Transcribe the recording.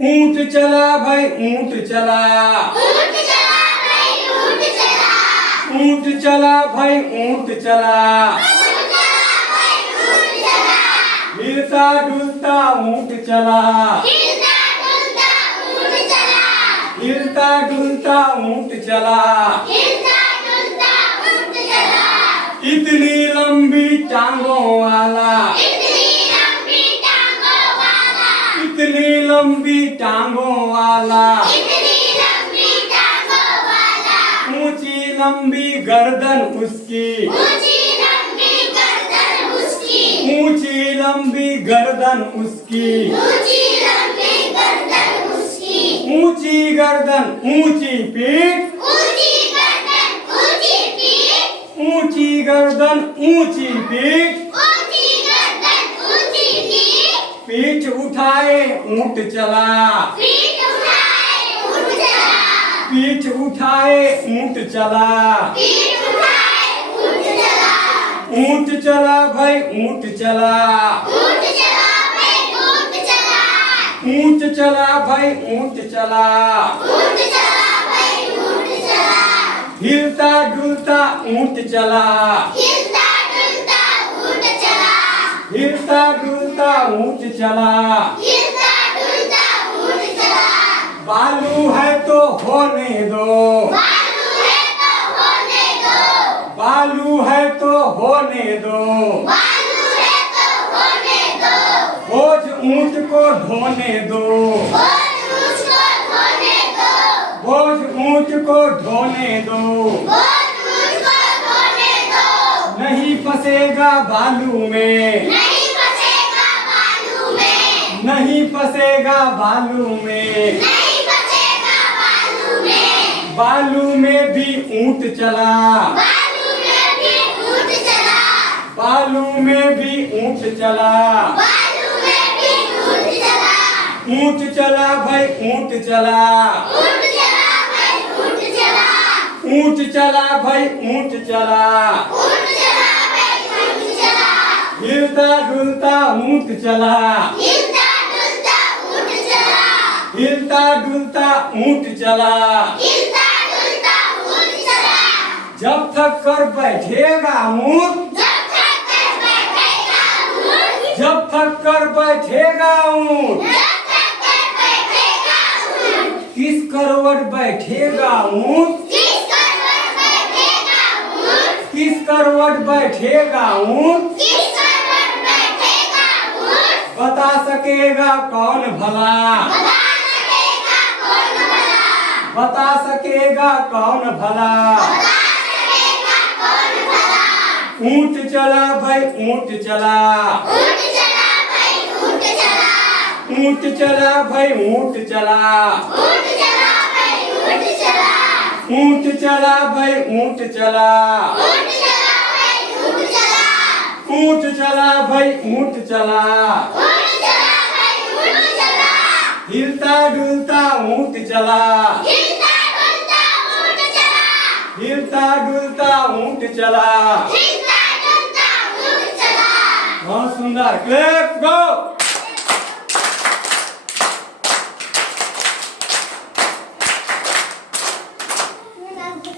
ऊंट चला भाई ऊंट चला, ऊंट चला भाई ऊंट चला, ऊंट चला भाई ऊंट चला, ऊंट चला भाई ऊंट चला, हिलता डुलता ऊंट चला, हिलता डुलता ऊंट चला, हिलता डुलता ऊंट चला, हिलता डुलता ऊंट चला, इतनी लंबी टांगों वाला, इतनी लंबी टांगों वाला, इतनी लंबी टांगों वाला, इतनी लंबी टांगों वाला, ऊंची लंबी गर्दन उसकी, ऊंची लंबी गर्दन उसकी, ऊंची लंबी गर्दन उसकी, ऊंची लंबी गर्दन उसकी, ऊंची गर्दन ऊंची पीठ, ऊंची गर्दन ऊंची पीठ, ऊंची गर्दन ऊंची पीठ, ऊंची गर्दन ऊंची पीठ, पीठ उठाए ऊंट चला, पीठ उठाए ऊंट चला, पीठ उठाए ऊंट चला, पीठ उठाए ऊंट चला, ऊंट चला भाई ऊंट चला, ऊंट चला भाई ऊंट चला, ऊंट चला भाई ऊंट चला, ऊंट चला भाई ऊंट चला, हिलता डुलता ऊंट चला, हिलता डुलता ऊंट चला, हिलता डुलता ऊंट चला, हिलता डुलता ऊंट चला, बालू है तो होने दो, बालू है तो होने दो, बालू है तो होने दो, बालू है तो होने दो, बोझ ऊंट को ढोने दो, बोझ मुझको धोने दो, बोझ ऊंट को ढोने दो, बोझ मुझको धोने दो, नहीं फंसेगा बालू में, नहीं फंसेगा बालू में, नहीं फंसेगा बालू में, नहीं फंसेगा बालू में, बालू में भी ऊंट चला, बालू में भी ऊंट चला, बालू में भी ऊंट चला, बालू में भी ऊंट चला, ऊंट चला भाई ऊंट चला, ऊंट चला भाई ऊंट चला, ऊंट चला भाई ऊंट चला, ऊंट चला भाई ऊंट चला, हिलता डुलता ऊंट चला, हिलता डुलता ऊंट चला, हिलता डुलता ऊंट चला, हिलता डुलता ऊंट चला, जब तक कर बैठेगा ऊंट, जब तक कर बैठेगा ऊंट, जब तक कर बैठेगा ऊंट, जब तक कर बैठेगा ऊंट, किस करवट बैठेगा ऊंट, किस करवट बैठेगा ऊंट, किस करवट बैठेगा ऊंट, किस करवट बैठेगा ऊंट, बता सकेगा कौन भला, बता सकेगा कौन भला, बता सकेगा कौन भला, बता सकेगा कौन भला, ऊंट चला भाई ऊंट चला, ऊंट चला भाई ऊंट चला, ऊंट चला भाई ऊंट चला, ऊंट चला भाई ऊंट चला, ऊंट चला भाई ऊंट चला, ऊंट चला भाई ऊंट चला, ऊंट चला भाई ऊंट चला, ऊंट चला भाई ऊंट चला, हिलता डुलता ऊंट चला, हिलता डुलता ऊंट चला, हिलता डुलता ऊंट चला, हिलता डुलता ऊंट चला, बहुत सुंदर क्लैप गो।